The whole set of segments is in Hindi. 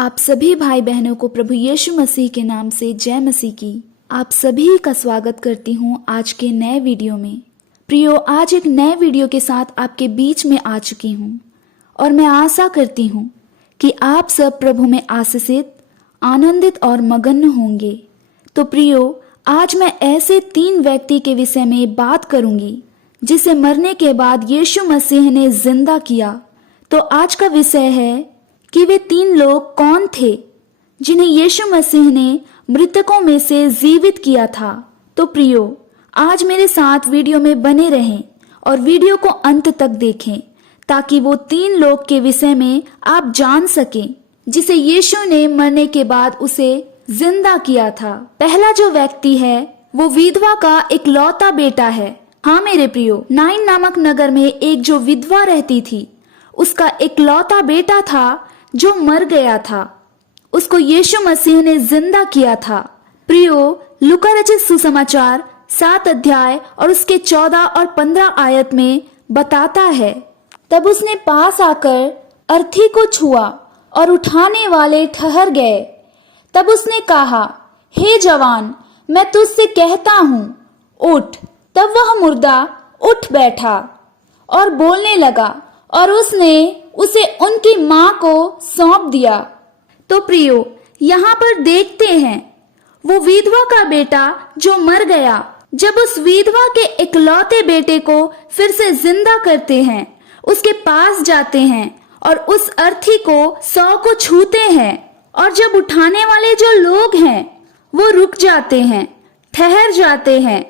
आप सभी भाई बहनों को प्रभु यीशु मसीह के नाम से जय मसीह की। आप सभी का स्वागत करती हूँ आज के नए वीडियो में। प्रियो, आज एक नए वीडियो के साथ आपके बीच में आ चुकी हूँ और मैं आशा करती हूँ कि आप सब प्रभु में आशीषित, आनंदित और मगन होंगे। तो प्रियो, आज मैं ऐसे 3 व्यक्ति के विषय में बात करूंगी जिसे मरने के बाद यीशु मसीह ने जिंदा किया। तो आज का विषय है कि वे 3 लोग कौन थे जिन्हें यीशु मसीह ने मृतकों में से जीवित किया था। तो प्रियो, आज मेरे साथ वीडियो में बने रहें और वीडियो को अंत तक देखें ताकि वो 3 लोग के विषय में आप जान सकें जिसे यीशु ने मरने के बाद उसे जिंदा किया था। पहला जो व्यक्ति है वो विधवा का इकलौता बेटा है। हाँ मेरे प्रियो, नाइन नामक नगर में एक जो विधवा रहती थी, उसका इकलौता बेटा था जो मर गया था। उसको यीशु मसीह ने जिंदा किया था। प्रियो, लूका रचित सुसमाचार 7 अध्याय और उसके 14 और 15 आयत में बताता है, तब उसने पास आकर अर्थी को छुआ और उठाने वाले ठहर गए। तब उसने कहा, हे जवान, मैं तुझसे कहता हूँ, उठ। तब वह मुर्दा उठ बैठा और बोलने लगा और उसने उसे उनकी मां को सौंप दिया। तो प्रियो, यहाँ पर देखते हैं वो विधवा का बेटा जो मर गया, जब उस विधवा के इकलौते बेटे को फिर से जिंदा करते हैं, उसके पास जाते हैं और उस अर्थी को 100 को छूते हैं। और जब उठाने वाले जो लोग हैं वो रुक जाते हैं, ठहर जाते हैं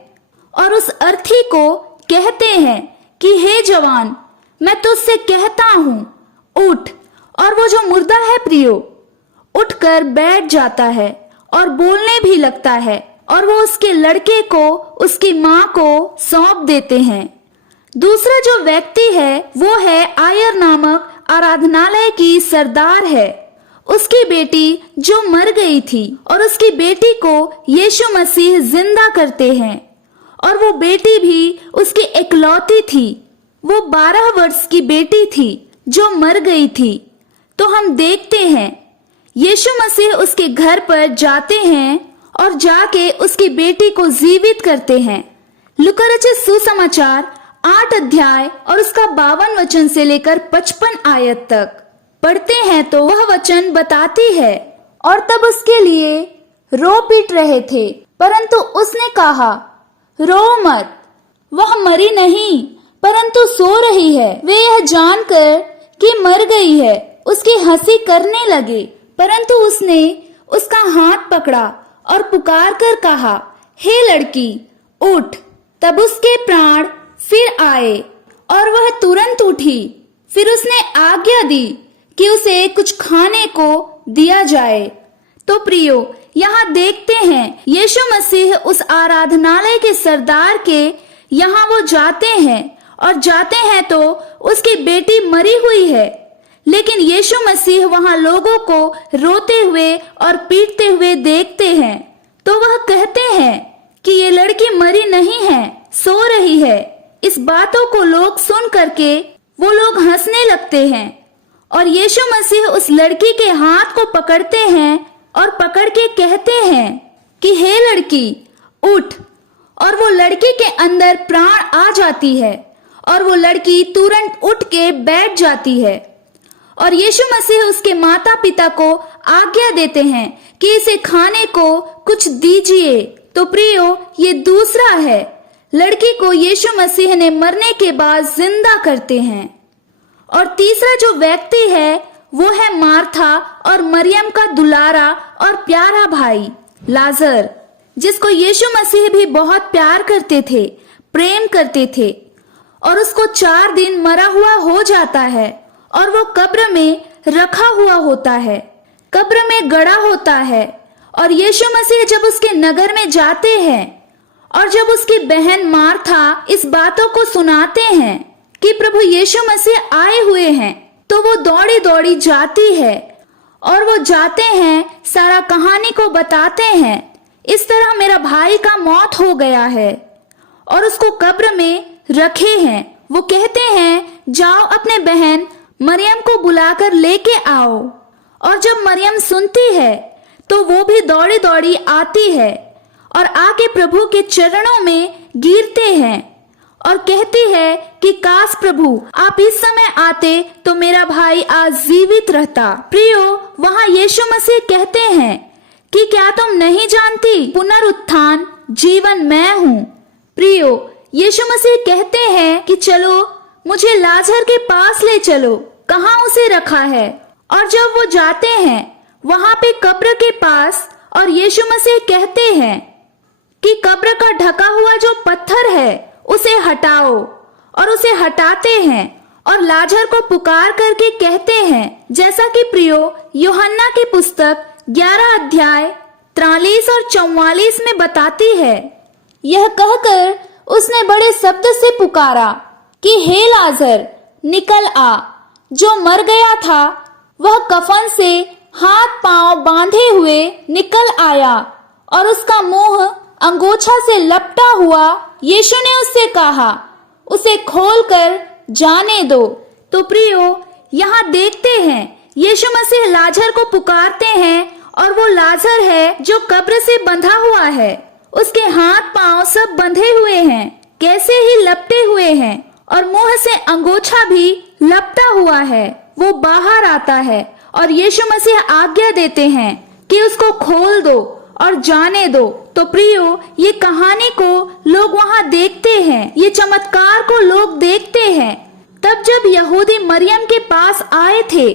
और उस अर्थी को कहते हैं कि हे जवान, मैं तुझसे कहता हूँ, उठ। और वो जो मुर्दा है प्रियो, उठकर बैठ जाता है और बोलने भी लगता है और वो उसके लड़के को उसकी माँ को सौंप देते हैं। दूसरा जो व्यक्ति है वो है आयर नामक आराधनालय की सरदार है। उसकी बेटी जो मर गई थी और उसकी बेटी को यीशु मसीह जिंदा करते हैं और वो बेटी भी उसकी इकलौती थी। वो 12 वर्ष की बेटी थी जो मर गई थी। तो हम देखते हैं यीशु मसीह उसके घर पर जाते हैं और जाके उसकी बेटी को जीवित करते हैं। लूका रचित सुसमाचार 8 अध्याय और उसका 52 वचन से लेकर 55 आयत तक पढ़ते हैं तो वह वचन बताती है, और तब उसके लिए रो पीट रहे थे, परंतु उसने कहा, रो मत, वह मरी नहीं परंतु सो रही है। वे यह जानकर कि मर गई है उसकी हंसी करने लगे, परंतु उसने उसका हाथ पकड़ा और पुकार कर कहा, हे लड़की, उठ। तब उसके प्राण फिर आए और वह तुरंत उठी। फिर उसने आज्ञा दी कि उसे कुछ खाने को दिया जाए। तो प्रियो, यहाँ देखते हैं यीशु मसीह उस आराधनालय के सरदार के यहाँ वो जाते हैं और जाते हैं तो उसकी बेटी मरी हुई है, लेकिन यीशु मसीह वहां लोगों को रोते हुए और पीटते हुए देखते हैं। तो वह कहते हैं कि ये लड़की मरी नहीं है, सो रही है। इस बातों को लोग सुन करके वो लोग हंसने लगते हैं और यीशु मसीह उस लड़की के हाथ को पकड़ते हैं और पकड़ के कहते हैं कि हे लड़की, उठ। और वो लड़की के अंदर प्राण आ जाती है और वो लड़की तुरंत उठ के बैठ जाती है। और यीशु मसीह उसके माता पिता को आज्ञा देते हैं कि इसे खाने को कुछ दीजिए। तो प्रियो, ये दूसरा है, लड़की को यीशु मसीह ने मरने के बाद जिंदा करते हैं। और तीसरा जो व्यक्ति है वो है मार्था और मरियम का दुलारा और प्यारा भाई लाजर, जिसको यीशु मसीह भी बहुत प्यार करते थे, प्रेम करते थे। और उसको 4 दिन मरा हुआ हो जाता है और वो कब्र में रखा हुआ होता है, कब्र में गड़ा होता है। और यीशु मसीह जब उसके नगर में जाते हैं और जब उसकी बहन मार्था इस बातों को सुनाते हैं कि प्रभु यीशु मसीह आए हुए हैं, तो वो दौड़ी दौड़ी जाती है और वो जाते हैं, सारा कहानी को बताते हैं, इस तरह मेरा भाई का मौत हो गया है और उसको कब्र में रखे हैं। वो कहते हैं, जाओ अपने बहन मरियम को बुलाकर लेके आओ। और जब मरियम सुनती है तो वो भी दौड़ी दौड़ी आती है और आके प्रभु के चरणों में गिरते हैं और कहती है कि काश प्रभु आप इस समय आते तो मेरा भाई आज जीवित रहता। प्रियो, वहां यीशु मसीह कहते हैं कि क्या तुम नहीं जानती पुनरुत्थान जीवन मैं हूँ। प्रियो, यीशु मसीह कहते हैं कि चलो मुझे लाजर के पास ले चलो, कहाँ उसे रखा है। और जब वो जाते हैं वहां पे कब्र के पास और यीशु मसीह कहते हैं कि कब्र का ढका हुआ जो पत्थर है उसे हटाओ, और उसे हटाते हैं और लाजर को पुकार करके कहते हैं, जैसा कि प्रियो यूहन्ना की पुस्तक 11 अध्याय 43 और 44 में बताती है। यह कहकर उसने बड़े शब्द से पुकारा कि हे लाजर निकल आ। जो मर गया था वह कफन से हाथ पांव बांधे हुए निकल आया और उसका मुंह अंगोछा से लपटा हुआ। यीशु ने उससे कहा, उसे खोलकर जाने दो। तो प्रियो, यहाँ देखते हैं यीशु मसीह लाजर को पुकारते हैं और वो लाजर है जो कब्र से बंधा हुआ है। उसके हाथ पांव सब बंधे हुए हैं, कैसे ही लपटे हुए हैं, और मुंह से अंगोछा भी लपटा हुआ है। वो बाहर आता है और यीशु मसीह आज्ञा देते हैं कि उसको खोल दो और जाने दो। तो प्रियो, ये कहानी को लोग वहां देखते हैं, ये चमत्कार को लोग देखते हैं। तब जब यहूदी मरियम के पास आए थे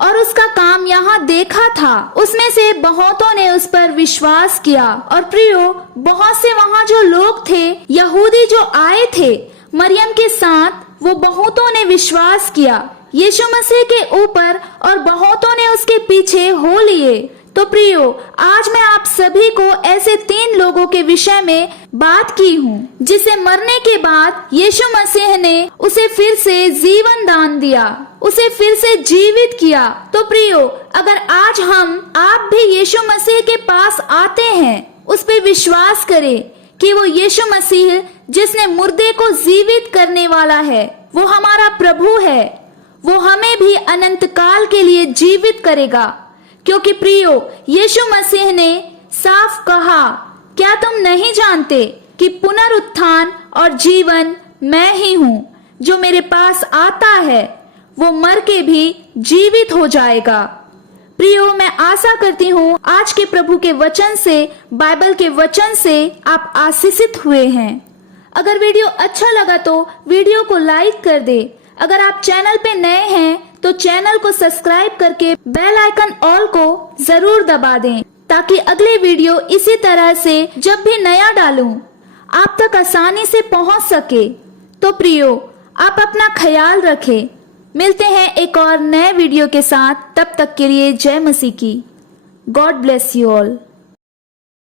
और उसका काम यहाँ देखा था, उसमें से बहुतों ने उस पर विश्वास किया। और प्रियो, बहुत से वहाँ जो लोग थे, यहूदी जो आए थे मरियम के साथ, वो बहुतों ने विश्वास किया यीशु मसीह के ऊपर और बहुतों ने उसके पीछे हो लिए। तो प्रियो, आज मैं आप सभी को ऐसे 3 लोगों के विषय में बात की हूँ जिसे मरने के बाद यीशु मसीह ने उसे फिर से जीवन दान दिया, उसे फिर से जीवित किया। तो प्रियो, अगर आज आप भी यीशु मसीह के पास आते हैं, उस पे विश्वास करें कि वो यीशु मसीह जिसने मुर्दे को जीवित करने वाला है, वो हमारा प्रभु है, वो हमें भी अनंत काल के लिए जीवित करेगा। क्योंकि प्रियो, यीशु मसीह ने साफ कहा, क्या तुम नहीं जानते कि पुनरुत्थान और जीवन मैं ही हूँ। जो मेरे पास आता है वो मर के भी जीवित हो जाएगा। प्रियो, मैं आशा करती हूँ आज के प्रभु के वचन से, बाइबल के वचन से आप आशीषित हुए हैं। अगर वीडियो अच्छा लगा तो वीडियो को लाइक कर दे। अगर आप चैनल पे नए हैं तो चैनल को सब्सक्राइब करके बेल आइकन ऑल को जरूर दबा दें, ताकि अगले वीडियो इसी तरह से जब भी नया डालूं आप तक आसानी से पहुंच सके। तो प्रियो, आप अपना ख्याल रखें। मिलते हैं एक और नए वीडियो के साथ, तब तक के लिए जय मसीह की। God bless you all.